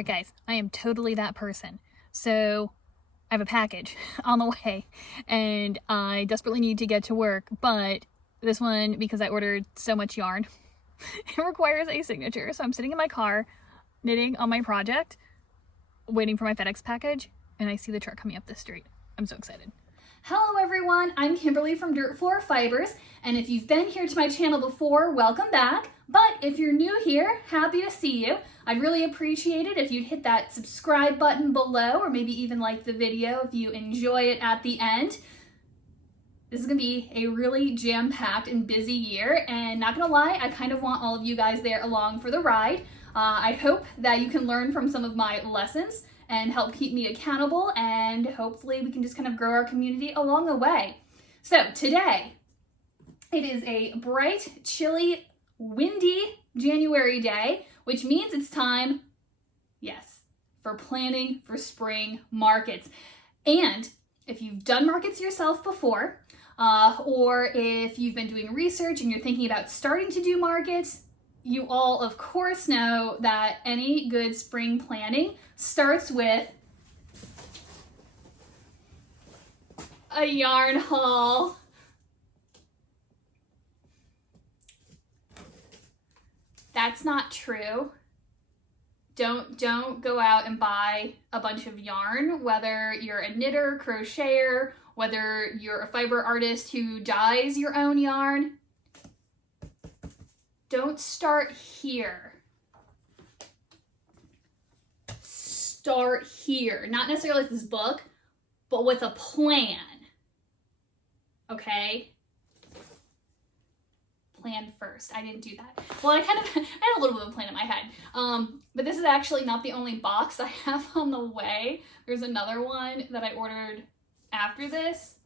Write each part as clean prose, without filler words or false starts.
Alright guys, I am totally that person. So I have a package on the way and I desperately need to get to work, but this one, because I ordered so much yarn, it requires a signature. So I'm sitting in my car knitting on my project, waiting for my FedEx package, and I see the truck coming up the street. I'm so excited. Hello everyone, I'm Kimberly from Dirt Floor Fibers, and if you've been here to my channel before, welcome back. But if you're new here, happy to see you. I'd really appreciate it if you'd hit that subscribe button below, or maybe even like the video if you enjoy it at the end. This is gonna be a really jam-packed and busy year, and not gonna lie, I kind of want all of you guys there along for the ride. I hope that you can learn from some of my lessons and help keep me accountable, and hopefully we can just kind of grow our community along the way. So today, it is a bright, chilly, windy January day, which means it's time, yes, for planning for spring markets. And if you've done markets yourself before, or if you've been doing research and you're thinking about starting to do markets, you all, of course, know that any good spring planning starts with a yarn haul. That's not true. Don't go out and buy a bunch of yarn, whether you're a knitter, crocheter, whether you're a fiber artist who dyes your own yarn. Don't start here. Start here. Not necessarily with this book, but with a plan. Okay? Plan first. I didn't do that. Well, I had a little bit of a plan in my head. But this is actually not the only box I have on the way. There's another one that I ordered after this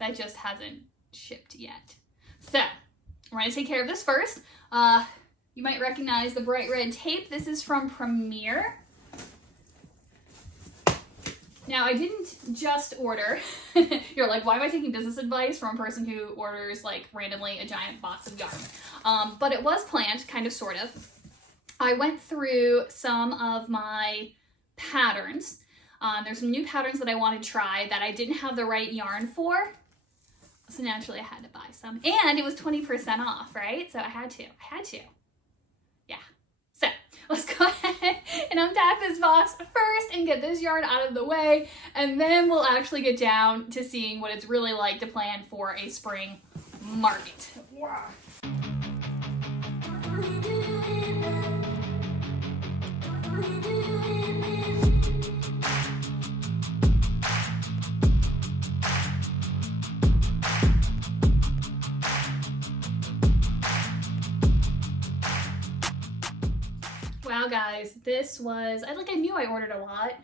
that just hasn't shipped yet. So, we're going to take care of this first. You might recognize the bright red tape. This is from Premier. Now, I didn't just order. You're like, why am I taking business advice from a person who orders, like, randomly a giant box of yarn? But it was planned, kind of, sort of. I went through some of my patterns. There's some new patterns that I want to try that I didn't have the right yarn for. So naturally I had to buy some, and it was 20% off, right? So I had to. Yeah. So let's go ahead and unpack this box first and get this yarn out of the way, and then we'll actually get down to seeing what it's really like to plan for a spring market. Wow. Wow, guys, this was, I knew I ordered a lot.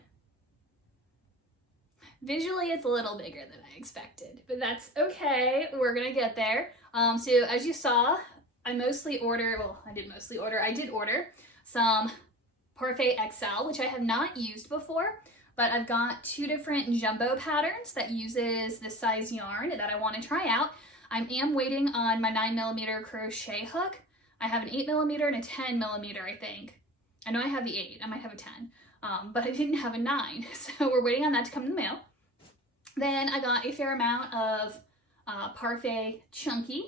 Visually, it's a little bigger than I expected, but that's okay. We're gonna get there. So as you saw, I did order some Parfait XL, which I have not used before, but I've got two different jumbo patterns that uses this size yarn that I want to try out. I am waiting on my 9mm crochet hook. I have an 8mm and a 10mm, I think. I know I have the 8, I might have a 10, but I didn't have a 9, so we're waiting on that to come in the mail. Then I got a fair amount of Parfait Chunky,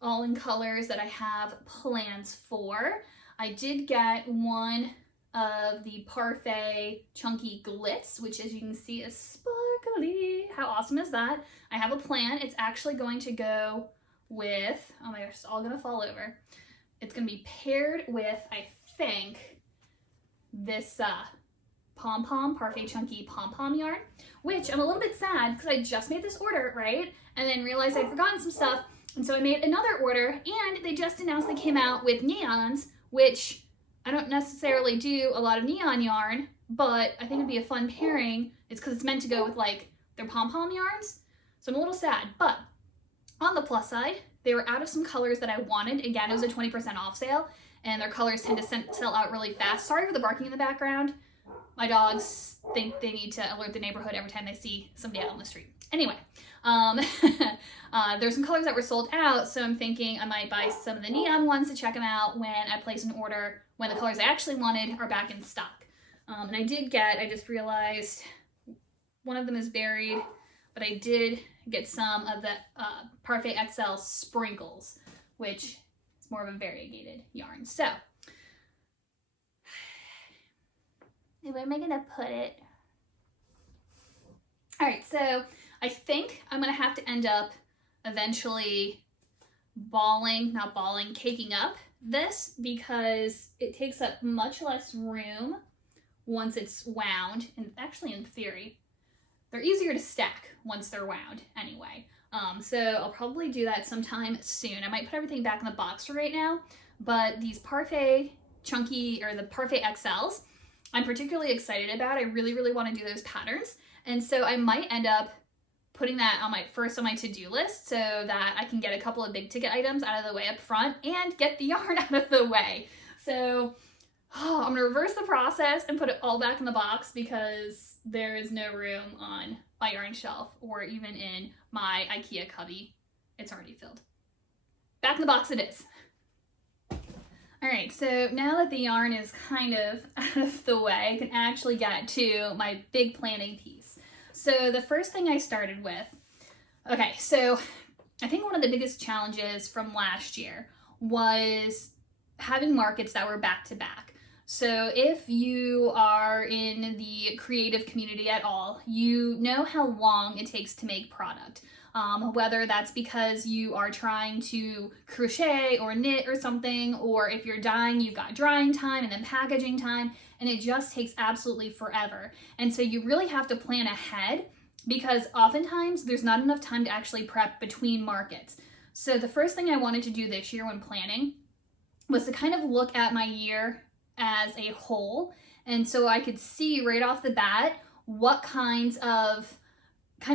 all in colors that I have plans for. I did get one of the Parfait Chunky Glitz, which, as you can see, is sparkly. How awesome is that? I have a plan. It's actually going to go with, oh my gosh, it's all gonna fall over. It's gonna be paired with, I think, this pom-pom, Parfait Chunky pom-pom yarn, which I'm a little bit sad because I just made this order, right? And then realized I'd forgotten some stuff, and so I made another order, and they just announced they came out with neons, which I don't necessarily do a lot of neon yarn, but I think it'd be a fun pairing. It's because it's meant to go with, like, their pom-pom yarns, so I'm a little sad. But on the plus side, they were out of some colors that I wanted. Again, it was a 20% off sale, and their colors tend to sell out really fast. Sorry for the barking in the background. My dogs think they need to alert the neighborhood every time they see somebody out on the street. Anyway, there's some colors that were sold out, so I'm thinking I might buy some of the neon ones to check them out when I place an order when the colors I actually wanted are back in stock. And I just realized one of them is buried, but I did get some of the Parfait XL sprinkles, which is more of a variegated yarn. So, where am I gonna put it? All right, so I think I'm gonna have to end up eventually caking up this, because it takes up much less room once it's wound, and actually in theory, they're easier to stack once they're wound anyway. So I'll probably do that sometime soon. I might put everything back in the box for right now, but these Parfait Chunky, or the Parfait XLs, I'm particularly excited about. I really, really want to do those patterns. And so I might end up putting that on my to-do list so that I can get a couple of big ticket items out of the way up front and get the yarn out of the way. So I'm gonna reverse the process and put it all back in the box, because there is no room on my yarn shelf or even in my IKEA cubby. It's already filled. Back in the box it is. All right, so now that the yarn is kind of out of the way, I can actually get to my big planning piece. So the first thing I started with, okay, so I think one of the biggest challenges from last year was having markets that were back to back. So if you are in the creative community at all, you know how long it takes to make product. Whether that's because you are trying to crochet or knit or something, or if you're dyeing, you've got drying time and then packaging time, and it just takes absolutely forever. And so you really have to plan ahead, because oftentimes there's not enough time to actually prep between markets. So the first thing I wanted to do this year when planning was to kind of look at my year as a whole, and so I could see right off the bat what kinds of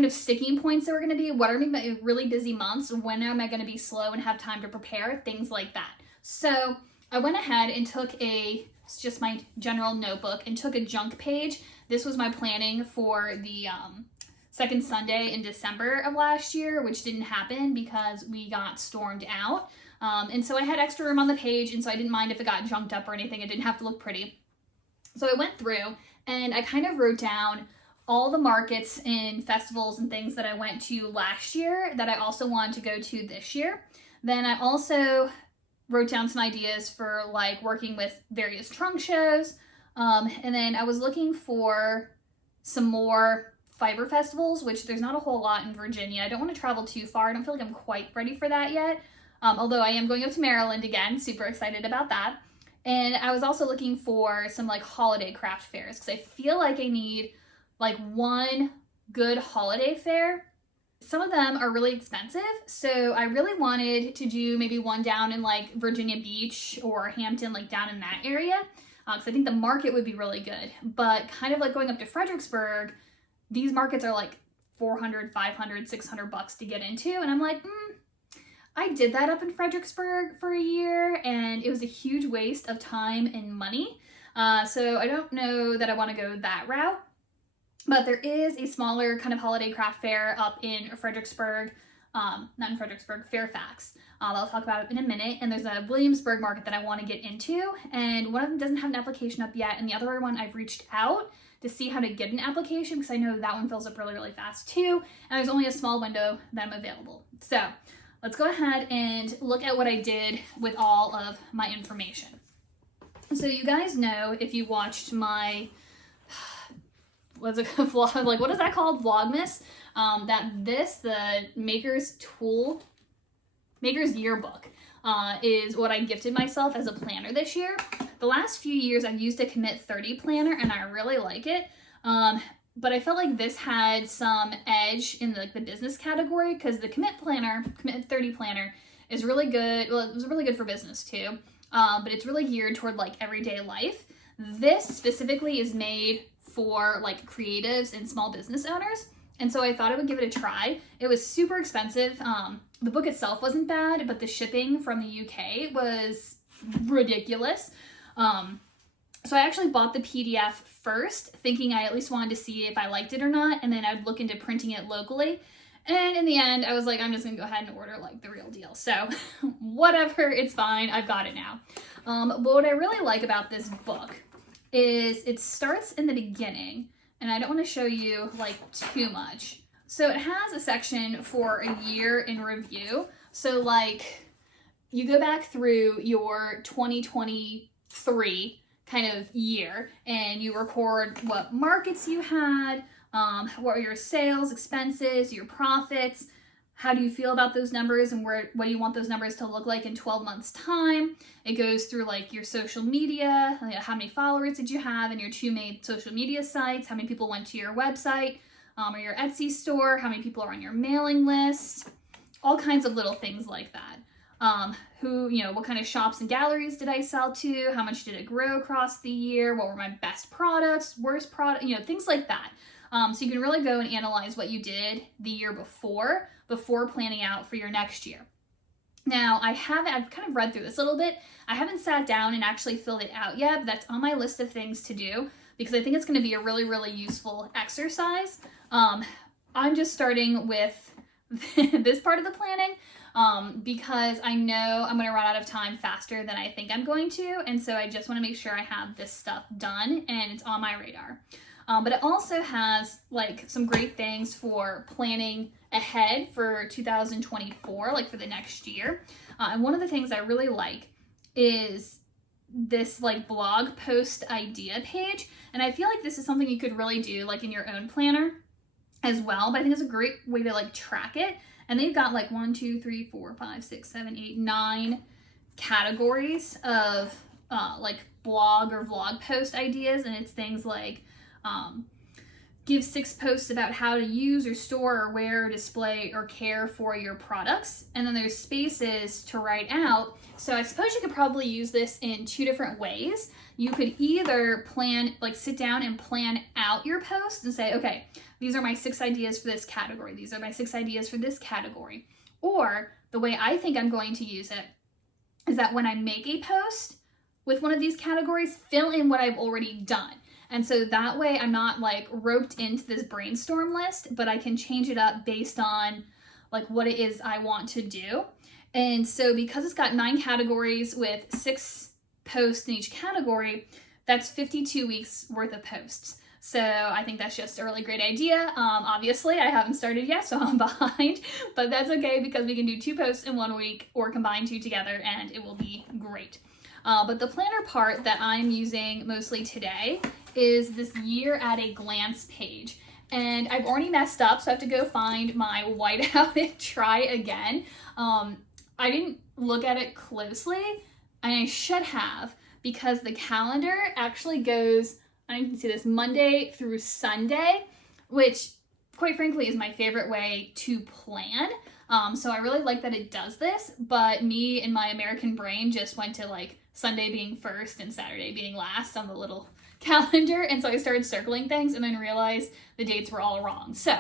sticking points there were going to be, what are my really busy months, when am I going to be slow and have time to prepare, things like that. So I went ahead and took it's just my general notebook, and took a junk page. This was my planning for the second Sunday in December of last year, which didn't happen because we got stormed out. And so I had extra room on the page, and so I didn't mind if it got junked up or anything. It didn't have to look pretty. So I went through and I kind of wrote down all the markets and festivals and things that I went to last year that I also wanted to go to this year. Then I also wrote down some ideas for like working with various trunk shows. And then I was looking for some more fiber festivals, which there's not a whole lot in Virginia. I don't want to travel too far. I don't feel like I'm quite ready for that yet. Although I am going up to Maryland again, super excited about that. And I was also looking for some like holiday craft fairs, because I feel like I need like one good holiday fair. Some of them are really expensive, so I really wanted to do maybe one down in like Virginia Beach or Hampton, like down in that area, because I think the market would be really good. But kind of like going up to Fredericksburg, these markets are like $400, $500, $600 to get into, and I'm like, I did that up in Fredericksburg for a year, and it was a huge waste of time and money. So I don't know that I want to go that route. But there is a smaller kind of holiday craft fair up in Fredericksburg, not in Fredericksburg, Fairfax. I'll talk about it in a minute. And there's a Williamsburg market that I want to get into. And one of them doesn't have an application up yet. And the other one, I've reached out to see how to get an application, because I know that one fills up really, really fast too. And there's only a small window that I'm available. So let's go ahead and look at what I did with all of my information. So you guys know, if you watched my what's it vlog, like what is that called, Vlogmas, that the Maker's Yearbook is what I gifted myself as a planner this year. The last few years I've used a Commit 30 planner, and I really like it, but I felt like this had some edge in the business category, because the Commit 30 planner is really good. Well, it was really good for business too, but it's really geared toward like everyday life. This specifically is made for like creatives and small business owners, and so I thought I would give it a try. It was super expensive. The book itself wasn't bad, but the shipping from the UK was ridiculous. So I actually bought the PDF first, thinking I at least wanted to see if I liked it or not, and then I'd look into printing it locally. And in the end, I was like, I'm just gonna go ahead and order like the real deal. So whatever, it's fine, I've got it now. But what I really like about this book is it starts in the beginning, and I don't want to show you like too much. So it has a section for a year in review. So like you go back through your 2023 kind of year and you record what markets you had, what were your sales, expenses, your profits, how do you feel about those numbers, and what do you want those numbers to look like in 12 months time. It goes through like your social media, like how many followers did you have in your 2 main social media sites, how many people went to your website or your Etsy store, how many people are on your mailing list, all kinds of little things like that. What kind of shops and galleries did I sell to? How much did it grow across the year? What were my best products, worst product, things like that. So you can really go and analyze what you did the year before planning out for your next year. Now, I've kind of read through this a little bit. I haven't sat down and actually filled it out yet, but that's on my list of things to do because I think it's going to be a really, really useful exercise. I'm just starting with this part of the planning because I know I'm going to run out of time faster than I think I'm going to, and so I just want to make sure I have this stuff done and it's on my radar. But it also has like some great things for planning ahead for 2024, like for the next year. And one of the things I really like is this like blog post idea page. And I feel like this is something you could really do like in your own planner as well. But I think it's a great way to like track it. And they've got like 1, 2, 3, 4, 5, 6, 7, 8, 9 categories of like blog or vlog post ideas. And it's things like give 6 posts about how to use or store or wear, display, or care for your products. And then there's spaces to write out. So I suppose you could probably use this in 2 different ways. You could either sit down and plan out your posts and say, okay, these are my 6 ideas for this category. These are my 6 ideas for this category. Or the way I think I'm going to use it is that when I make a post with one of these categories, fill in what I've already done. And so that way I'm not like roped into this brainstorm list, but I can change it up based on like what it is I want to do. And so because it's got 9 categories with 6 posts in each category, that's 52 weeks worth of posts. So I think that's just a really great idea. Obviously I haven't started yet, so I'm behind, but that's okay because we can do 2 posts in 1 week or combine 2 together and it will be great. But the planner part that I'm using mostly today is this year at a glance page. And I've already messed up, so I have to go find my whiteout and try again. I didn't look at it closely, and I should have, because the calendar actually goes, I don't know if you can see this, Monday through Sunday, which quite frankly is my favorite way to plan. So I really like that it does this, but me and my American brain just went to like Sunday being first and Saturday being last on the little calendar. And so I started circling things and then realized the dates were all wrong. So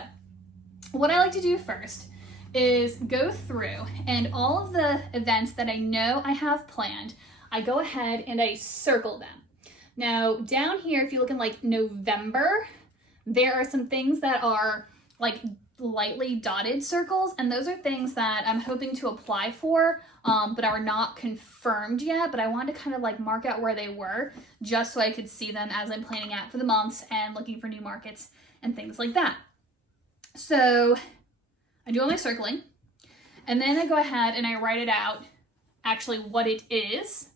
what I like to do first is go through and all of the events that I know I have planned, I go ahead and I circle them. Now down here, if you look in like November, there are some things that are like lightly dotted circles, and those are things that I'm hoping to apply for, but are not confirmed yet, but I wanted to kind of like mark out where they were just so I could see them as I'm planning out for the months and looking for new markets and things like that. So I do all my circling, and then I go ahead and I write it out actually what it is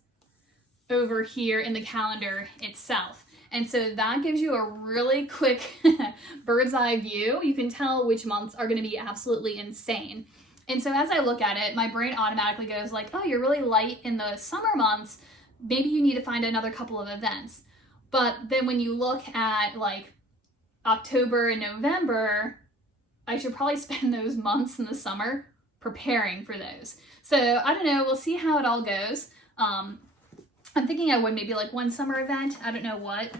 over here in the calendar itself. And so that gives you a really quick bird's eye view. You can tell which months are going to be absolutely insane. And so as I look at it, my brain automatically goes like, oh, you're really light in the summer months. Maybe you need to find another couple of events. But then when you look at like October and November, I should probably spend those months in the summer preparing for those. So I don't know. We'll see how it all goes. I'm thinking I would maybe like one summer event. I don't know what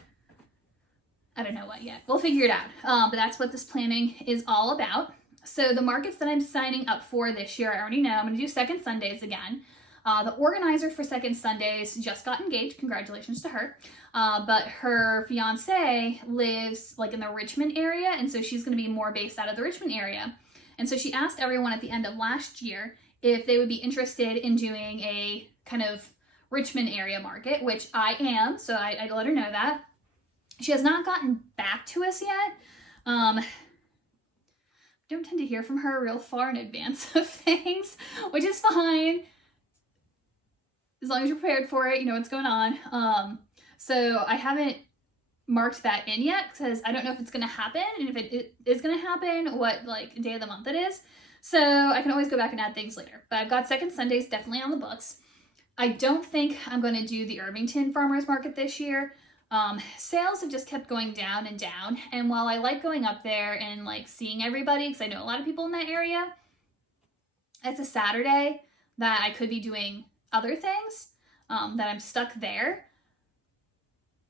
yet. We'll figure it out. But that's what this planning is all about. So the markets that I'm signing up for this year, I already know. I'm going to do Second Sundays again. The organizer for Second Sundays just got engaged. Congratulations to her. But her fiance lives like in the Richmond area. And so she's going to be more based out of the Richmond area. And so she asked everyone at the end of last year if they would be interested in doing a kind of Richmond area market, which I am, so I let her know that. She has not gotten back to us yet. Don't tend to hear from her real far in advance of things, which is fine. As long as you're prepared for it, you know what's going on. So I haven't marked that in yet because I don't know if it's going to happen, and if it is going to happen, what like day of the month it is. So I can always go back and add things later. But I've got second Sundays definitely on the books. I don't think I'm going to do the Irvington Farmers Market this year. Sales have just kept going down and down. And while I like going up there and like seeing everybody, because I know a lot of people in that area, it's a Saturday that I could be doing other things, that I'm stuck there.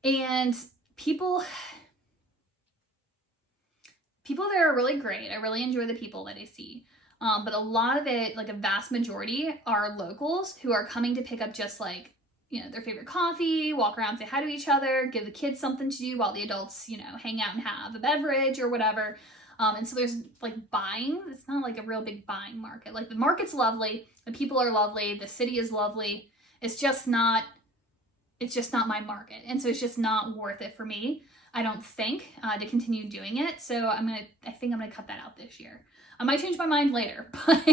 And people there are really great. I really enjoy the people that I see. But a lot of it, like a vast majority, are locals who are coming to pick up just like, you know, their favorite coffee, walk around, say hi to each other, give the kids something to do while the adults, you know, hang out and have a beverage or whatever. And so there's like buying. It's not like a real big buying market. Like the market's lovely. The people are lovely. The city is lovely. It's just not my market. And so it's just not worth it for me, I don't think, to continue doing it. So I think I'm gonna cut that out this year. I might change my mind later, but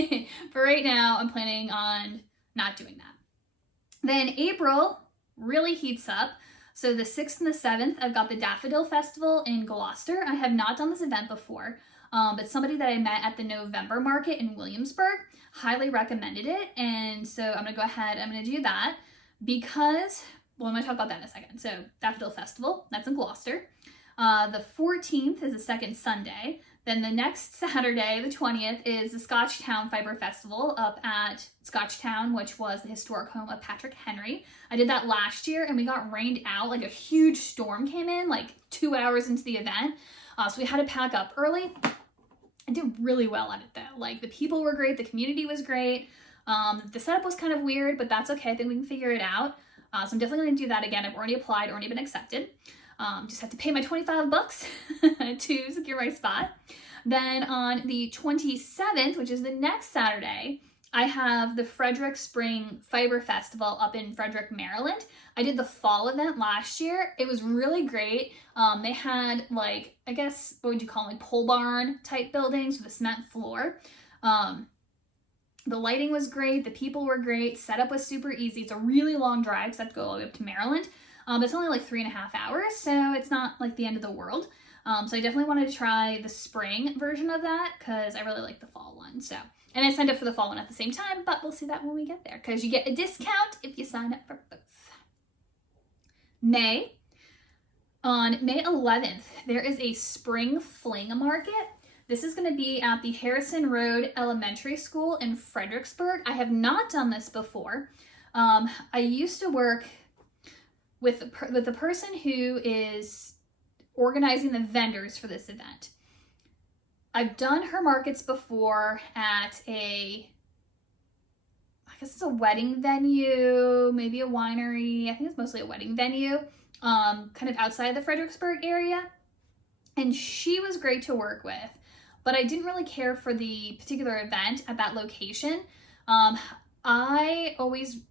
for right now, I'm planning on not doing that. Then April really heats up. So the 6th and the 7th, I've got the Daffodil Festival in Gloucester. I have not done this event before, but somebody that I met at the November market in Williamsburg highly recommended it. And so I'm gonna go ahead, I'm gonna do that because, well, I'm gonna talk about that in a second. So Daffodil Festival, that's in Gloucester. The 14th is the second Sunday. Then the next Saturday, the 20th, is the Scotchtown Fiber Festival up at Scotchtown, which was the historic home of Patrick Henry. I did that last year and we got rained out. Like a huge storm came in like 2 hours into the event. So we had to pack up early. I did really well at it though. Like the people were great. The community was great. The setup was kind of weird, but that's okay. I think we can figure it out. So I'm definitely going to do that again. I've already applied, already been accepted. Just have to pay my $25 to secure my spot. Then on the 27th, which is the next Saturday, I have the Frederick Spring Fiber Festival up in Frederick, Maryland. I did the fall event last year. It was really great. They had like, I guess, what would you call them, like pole barn type buildings with a cement floor. The lighting was great. The people were great. Setup was super easy. It's a really long drive because I have to go all the way up to Maryland. But it's only like 3.5 hours, so it's not like the end of the world. So I definitely wanted to try the spring version of that because I really like the fall one. So, and I signed up for the fall one at the same time, but we'll see that when we get there because you get a discount if you sign up for both. May. On May 11th, there is a spring fling market. This is going to be at the Harrison Road Elementary School in Fredericksburg. I have not done this before. I used to work with the person who is organizing the vendors for this event. I've done her markets before at I guess it's a wedding venue, maybe a winery. I think it's mostly a wedding venue, kind of outside the Fredericksburg area. And she was great to work with, but I didn't really care for the particular event at that location. I always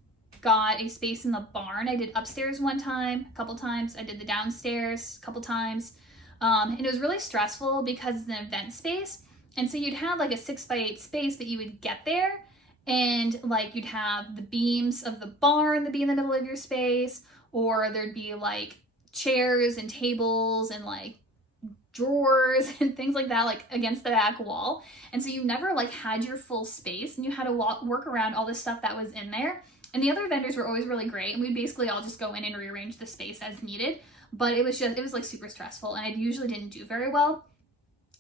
got a space in the barn. I did upstairs one time, a couple times. I did the downstairs a couple times. And it was really stressful because it's an event space. And so you'd have like a 6x8 space that you would get there. And like you'd have the beams of the barn that be in the middle of your space, or there'd be like chairs and tables and like drawers and things like that, like against the back wall. And so you never like had your full space and you had to work around all the stuff that was in there. And the other vendors were always really great, and we'd basically all just go in and rearrange the space as needed. But it was like super stressful, and I usually didn't do very well.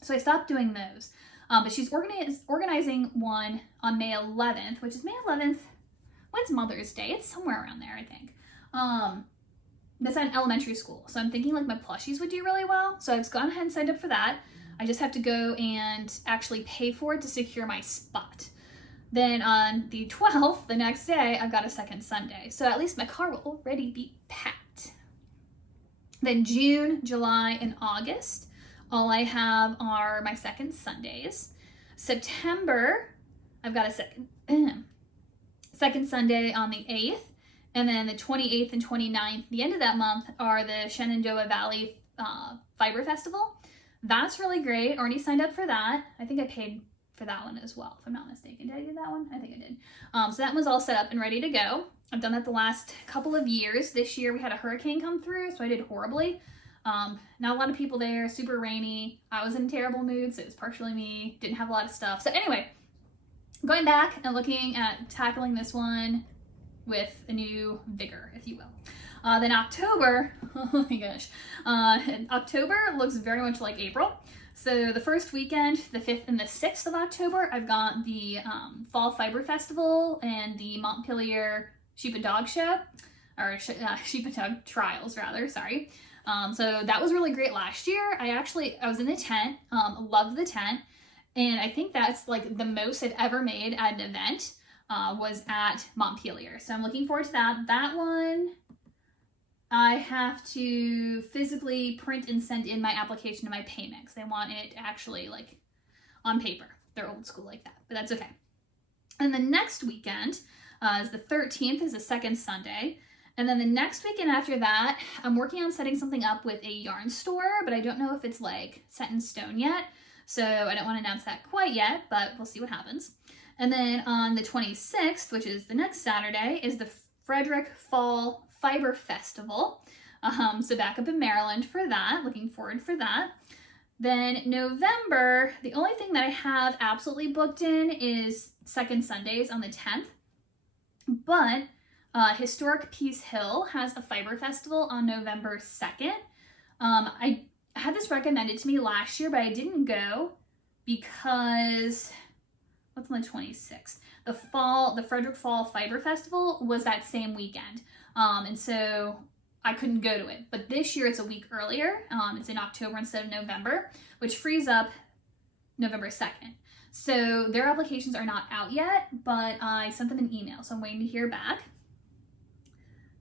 So I stopped doing those. But she's organizing one on May 11th, which is May 11th. When's Mother's Day? It's somewhere around there, I think. That's at an elementary school. So I'm thinking like my plushies would do really well. So I've gone ahead and signed up for that. I just have to go and actually pay for it to secure my spot. Then on the 12th, the next day, I've got a second Sunday. So at least my car will already be packed. Then June, July, and August, all I have are my second Sundays. September, I've got a second Sunday on the 8th. And then the 28th and 29th, the end of that month, are the Shenandoah Valley Fiber Festival. That's really great. Already signed up for that. I think I paid for that one as well, if I'm not mistaken. Did I do that one? I think I did. So that one's all set up and ready to go. I've done that the last couple of years. This year we had a hurricane come through, so I did horribly. Not a lot of people there, super rainy. I was in a terrible mood, so it was partially me. Didn't have a lot of stuff. So anyway, going back and looking at tackling this one with a new vigor, if you will. Then October, oh my gosh, October looks very much like April. So the first weekend, the 5th and the 6th of October, I've got the Fall Fiber Festival and the Montpelier Sheep and Dog Show, or Sheep and Dog Trials, rather, sorry. So that was really great last year. I was in the tent, loved the tent, and I think that's like the most I've ever made at an event was at Montpelier. So I'm looking forward to that. That one, I have to physically print and send in my application to my Paymix. They want it actually like on paper. They're old school like that, but that's okay. And the next weekend is the 13th, is the second Sunday. And then the next weekend after that, I'm working on setting something up with a yarn store, but I don't know if it's like set in stone yet. So I don't want to announce that quite yet, but we'll see what happens. And then on the 26th, which is the next Saturday, is the Frederick Fall Fiber Festival. So back up in Maryland for that. Looking forward for that. Then November, the only thing that I have absolutely booked in is second Sundays on the 10th. But Historic Peace Hill has a fiber festival on November 2nd. I had this recommended to me last year, but I didn't go because, what's on the 26th? The Frederick Fall Fiber Festival was that same weekend. And so I couldn't go to it. But this year it's a week earlier. It's in October instead of November, which frees up November 2nd. So their applications are not out yet, but I sent them an email, so I'm waiting to hear back.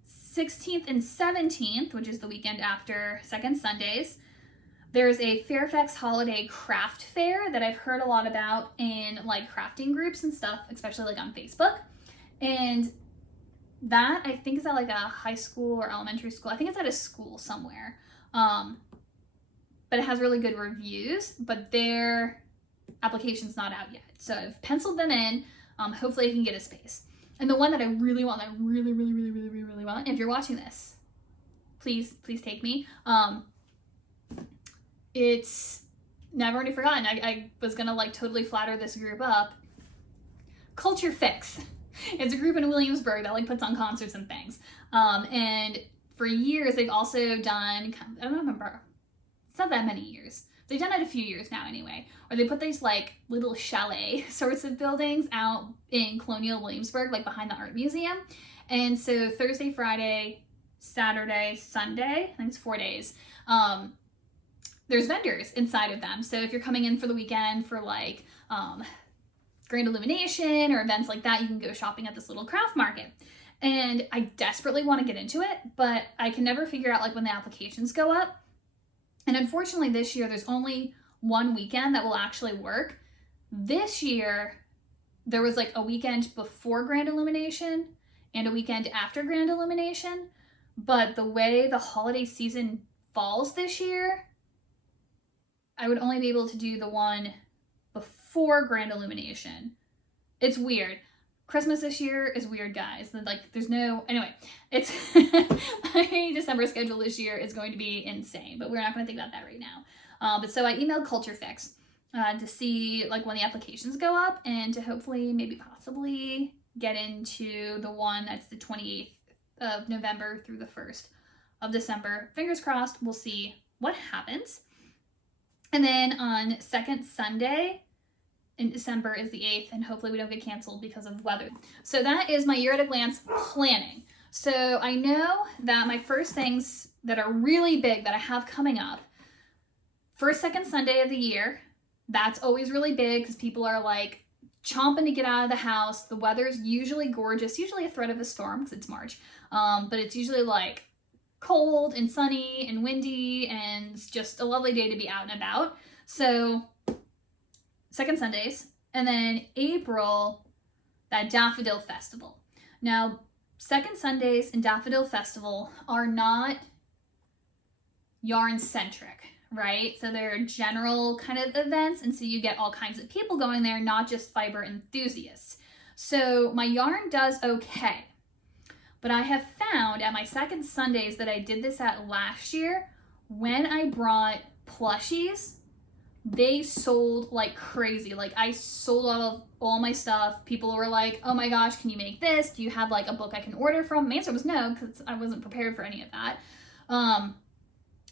16th and 17th, which is the weekend after Second Sundays, there's a Fairfax Holiday Craft Fair that I've heard a lot about in like crafting groups and stuff, especially like on Facebook. And that I think is at like a high school or elementary school. I think it's at a school somewhere. But it has really good reviews, but their application's not out yet. So I've penciled them in. Hopefully I can get a space. And the one that I really want, that I really want, if you're watching this, please take me. It's never already forgotten. I was gonna like totally flatter this group up. Culture Fix. It's a group in Williamsburg that like puts on concerts and things. And for years they've also done, I don't remember, it's not that many years. They've done it a few years now anyway, where they put these like little chalet sorts of buildings out in Colonial Williamsburg, like behind the art museum. And so Thursday, Friday, Saturday, Sunday, I think it's 4 days, there's vendors inside of them. So if you're coming in for the weekend for like Grand Illumination or events like that, you can go shopping at this little craft market. And I desperately want to get into it, but I can never figure out like when the applications go up. And unfortunately this year, there's only one weekend that will actually work. This year, there was like a weekend before Grand Illumination and a weekend after Grand Illumination. But the way the holiday season falls this year, I would only be able to do the one before Grand Illumination. It's weird. Christmas this year is weird, guys. Like, there's no, anyway, it's, my December schedule this year is going to be insane, but we're not going to think about that right now. But so I emailed Culture Fix to see like when the applications go up and to hopefully maybe possibly get into the one that's the 28th of November through the 1st of December. Fingers crossed, we'll see what happens. And then on second Sunday in December is the 8th, and hopefully we don't get canceled because of weather. So that is my year at a glance planning. So I know that my first things that are really big that I have coming up, first, second Sunday of the year, that's always really big because people are like chomping to get out of the house. The weather's usually gorgeous, usually a threat of a storm because it's March, but it's usually like cold and sunny and windy and it's just a lovely day to be out and about. So second Sundays, and then April, that Daffodil Festival. Now, Second Sundays and Daffodil Festival are not yarn centric, right? So they're general kind of events, and so you get all kinds of people going there, not just fiber enthusiasts. So my yarn does okay, but I have found at my Second Sundays that I did this at last year, when I brought plushies, they sold like crazy. Like I sold all my stuff. People were like, oh my gosh, can you make this? Do you have like a book I can order from? My answer was no, because I wasn't prepared for any of that.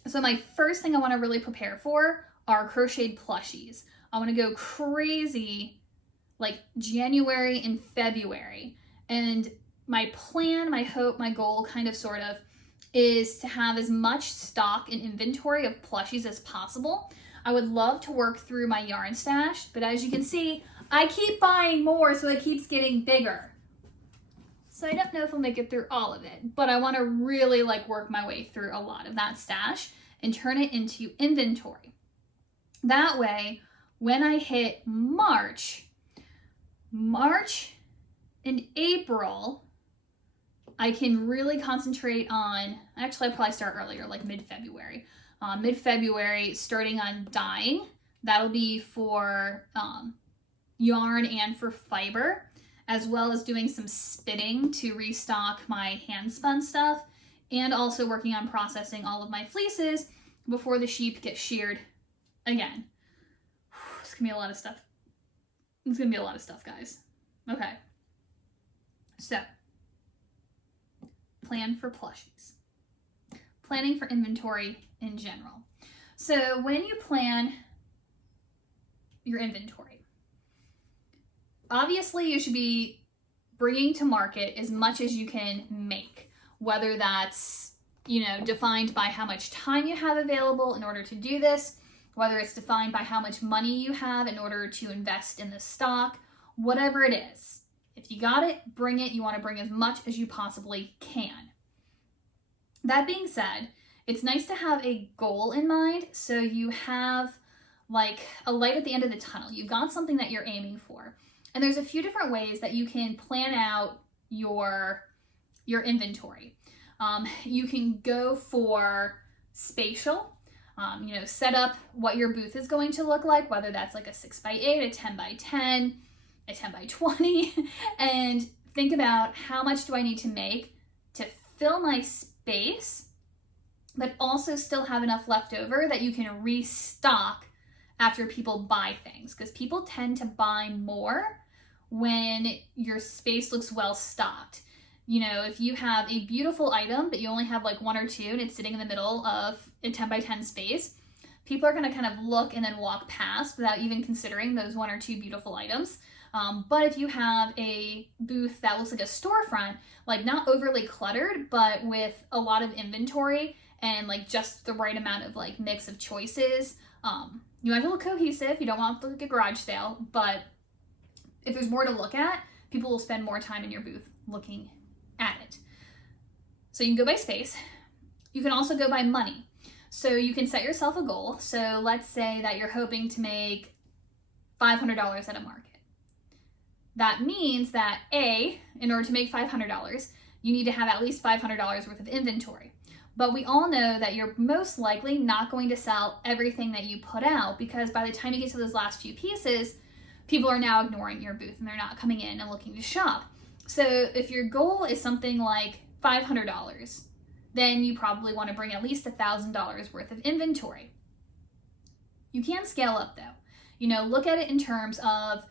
So my first thing I want to really prepare for are crocheted plushies. I want to go crazy like January and February. And my plan, my hope, my goal kind of sort of is to have as much stock and inventory of plushies as possible. I would love to work through my yarn stash, but as you can see, I keep buying more, so it keeps getting bigger. So I don't know if I'll make it through all of it, but I want to really like work my way through a lot of that stash and turn it into inventory. That way, when I hit March and April, I can really concentrate on, actually I'll probably start earlier, like mid-February. Mid-February, starting on dyeing. That'll be for yarn and for fiber, as well as doing some spinning to restock my hand spun stuff, and also working on processing all of my fleeces before the sheep get sheared again. It's gonna be a lot of stuff. It's gonna be a lot of stuff, guys. Okay. So, plan for plushies. Planning for inventory in general. So when you plan your inventory, obviously you should be bringing to market as much as you can make, whether that's, defined by how much time you have available in order to do this, whether it's defined by how much money you have in order to invest in the stock, whatever it is. If you got it, bring it. You want to bring as much as you possibly can. That being said, it's nice to have a goal in mind, so you have like a light at the end of the tunnel. You've got something that you're aiming for. And there's a few different ways that you can plan out your inventory. You can go for spatial, set up what your booth is going to look like, whether that's like a 6x8, a 10x10, a 10x20, and think about how much do I need to make to fill my space, but also still have enough left over that you can restock after people buy things, because people tend to buy more when your space looks well stocked. If you have a beautiful item, but you only have like one or two and it's sitting in the middle of a 10x10 space, people are going to kind of look and then walk past without even considering those one or two beautiful items. But if you have a booth that looks like a storefront, like not overly cluttered, but with a lot of inventory and like just the right amount of like mix of choices, you want to look cohesive. You don't want to look like a garage sale, but if there's more to look at, people will spend more time in your booth looking at it. So you can go by space. You can also go by money. So you can set yourself a goal. So let's say that you're hoping to make $500 at a market. That means that in order to make $500, you need to have at least $500 worth of inventory. But we all know that you're most likely not going to sell everything that you put out, because by the time you get to those last few pieces, people are now ignoring your booth and they're not coming in and looking to shop. So if your goal is something like $500, then you probably want to bring at least $1,000 worth of inventory. You can scale up though. Look at it in terms of,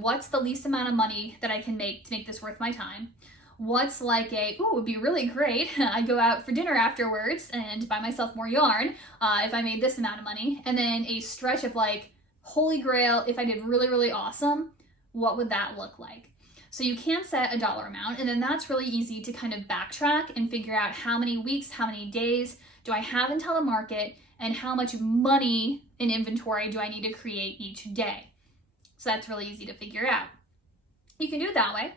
what's the least amount of money that I can make to make this worth my time? What's like it would be really great. I go out for dinner afterwards and buy myself more yarn if I made this amount of money. And then a stretch of like, holy grail, if I did really, really awesome, what would that look like? So you can set a dollar amount, and then that's really easy to kind of backtrack and figure out how many weeks, how many days do I have until the market, and how much money in inventory do I need to create each day. So that's really easy to figure out. You can do it that way.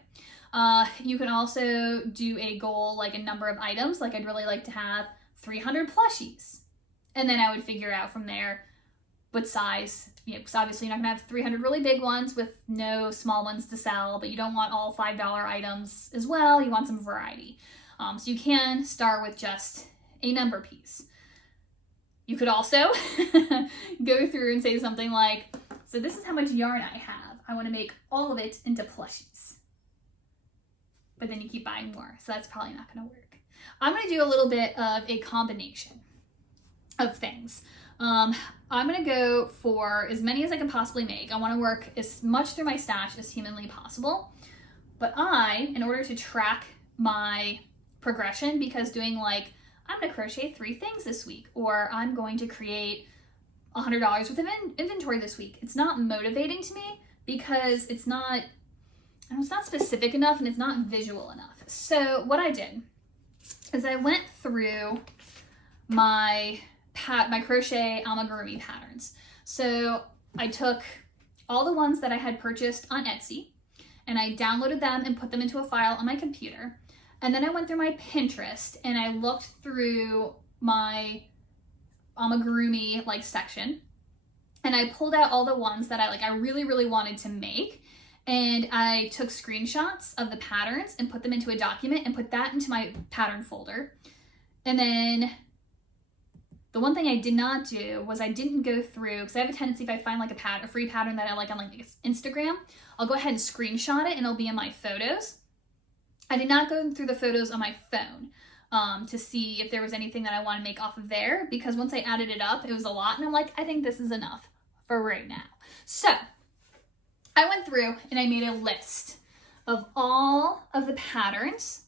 You can also do a goal, like a number of items, like I'd really like to have 300 plushies. And then I would figure out from there, what size, because obviously you're not gonna have 300 really big ones with no small ones to sell, but you don't want all $5 items as well. You want some variety. So you can start with just a number piece. You could also go through and say something like, so this is how much yarn I have. I want to make all of it into plushies. But then you keep buying more, so that's probably not going to work. I'm going to do a little bit of a combination of things. I'm going to go for as many as I can possibly make. I want to work as much through my stash as humanly possible. But in order to track my progression, because doing like, I'm going to crochet 3 things this week, or I'm going to create $100 worth of inventory this week. It's not motivating to me because it's not specific enough and it's not visual enough. So what I did is I went through my crochet amigurumi patterns. So I took all the ones that I had purchased on Etsy and I downloaded them and put them into a file on my computer. And then I went through my Pinterest and I looked through my amigurumi section, and I pulled out all the ones that I really, really wanted to make. And I took screenshots of the patterns and put them into a document and put that into my pattern folder. And then the one thing I did not do was I didn't go through, because I have a tendency, if I find a free pattern that I like on Instagram, I'll go ahead and screenshot it and it'll be in my photos. I did not go through the photos on my phone to see if there was anything that I want to make off of there, because once I added it up, it was a lot. And I'm like, I think this is enough for right now. So I went through and I made a list of all of the patterns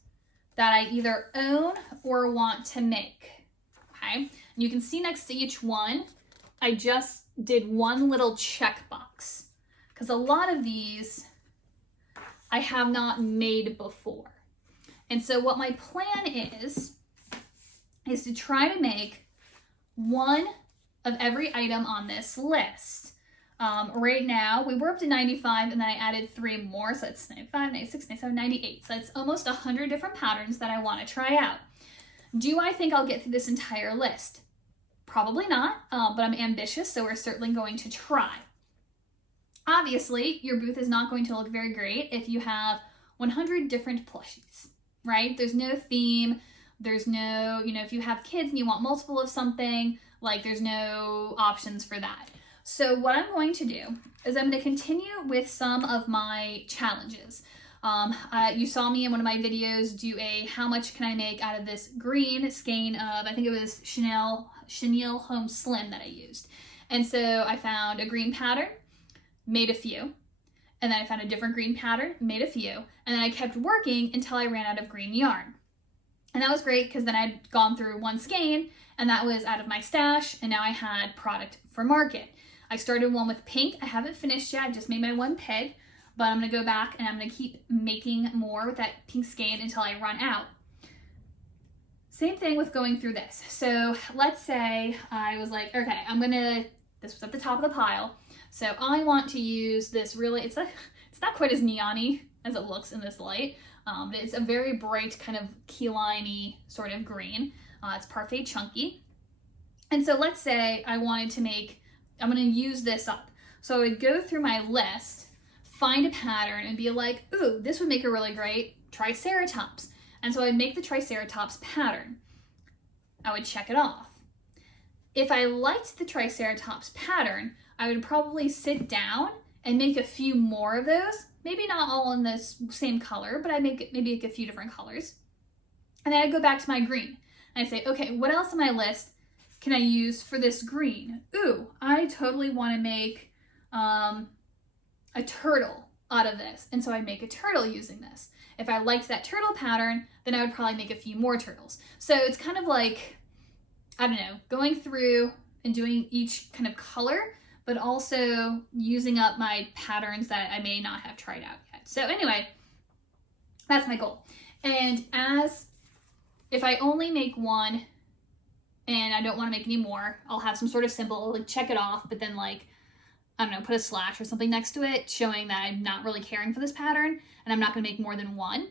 that I either own or want to make. Okay. And you can see next to each one, I just did one little checkbox, because a lot of these I have not made before. And so what my plan is to try to make one of every item on this list. Right now, we were up to 95 and then I added 3 more. So that's 95, 96, 97, 98. So that's almost 100 different patterns that I want to try out. Do I think I'll get through this entire list? Probably not, but I'm ambitious, so we're certainly going to try. Obviously, your booth is not going to look very great if you have 100 different plushies, right? There's no theme. There's no, if you have kids and you want multiple of something, there's no options for that. So what I'm going to do is I'm going to continue with some of my challenges. You saw me in one of my videos do a how much can I make out of this green skein of, I think it was Chenille Home Slim that I used. And so I found a green pattern, made a few, and then I found a different green pattern, made a few, and then I kept working until I ran out of green yarn. And that was great because then I'd gone through one skein and that was out of my stash, and now I had product for market. I started one with pink. I haven't finished yet. I just made my one peg, but I'm going to go back and I'm going to keep making more with that pink skein until I run out. Same thing with going through this. So let's say I was like, okay, this was at the top of the pile. So I want to use this really, it's not quite as neon-y as it looks in this light, but it's a very bright kind of key line-y sort of green. It's Parfait Chunky. And so let's say I wanted to make, I'm going to use this up. So I would go through my list, find a pattern and be like, ooh, this would make a really great Triceratops. And so I'd make the Triceratops pattern. I would check it off. If I liked the Triceratops pattern, I would probably sit down and make a few more of those. Maybe not all in this same color, but I'd make a few different colors. And then I'd go back to my green. And I'd say, okay, what else on my list can I use for this green? Ooh, I totally want to make a turtle out of this. And so I'd make a turtle using this. If I liked that turtle pattern, then I would probably make a few more turtles. So it's kind of like, I don't know, going through and doing each kind of color, but also using up my patterns that I may not have tried out yet. So anyway, that's my goal. And if I only make one and I don't want to make any more, I'll have some sort of symbol, check it off, but then I don't know, put a slash or something next to it showing that I'm not really caring for this pattern and I'm not going to make more than one.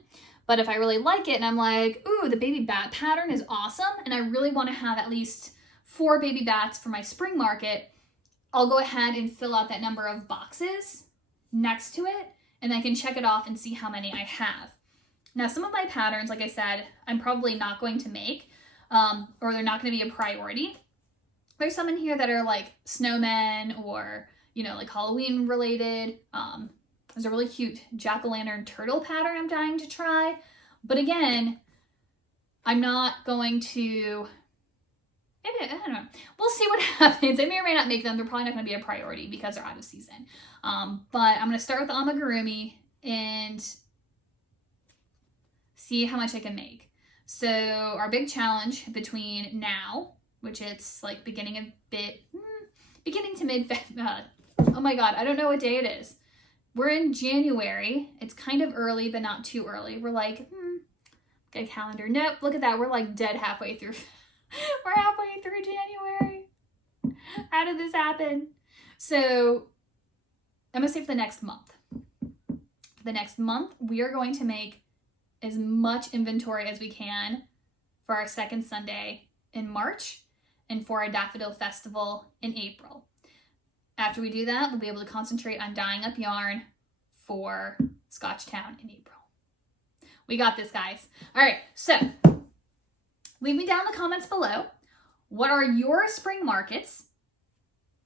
But if I really like it and I'm like, ooh, the baby bat pattern is awesome and I really want to have at least 4 baby bats for my spring market, I'll go ahead and fill out that number of boxes next to it, and I can check it off and see how many I have. Now, some of my patterns, like I said, I'm probably not going to make, or they're not going to be a priority. There's some in here that are like snowmen or, you know, like Halloween related. There's a really cute jack-o'-lantern turtle pattern I'm dying to try. But again, I'm not going to, maybe, I don't know. We'll see what happens. I may or may not make them. They're probably not going to be a priority because they're out of season. But I'm going to start with the amigurumi and see how much I can make. So our big challenge between now, which it's like beginning to mid, oh my God, I don't know what day it is. We're in January. It's kind of early, but not too early. We're like, get a calendar. Nope, look at that. We're like dead halfway through. We're halfway through January. How did this happen? So I'm gonna say for the next month. For the next month, we are going to make as much inventory as we can for our second Sunday in March and for our Daffodil Festival in April. After we do that, we'll be able to concentrate on dyeing up yarn for Scotchtown in April. We got this, guys. All right, so leave me down in the comments below. What are your spring markets?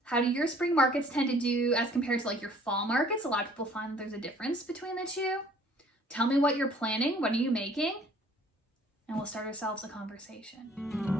How do your spring markets tend to do as compared to like your fall markets? A lot of people find that there's a difference between the two. Tell me what you're planning. What are you making? And we'll start ourselves a conversation.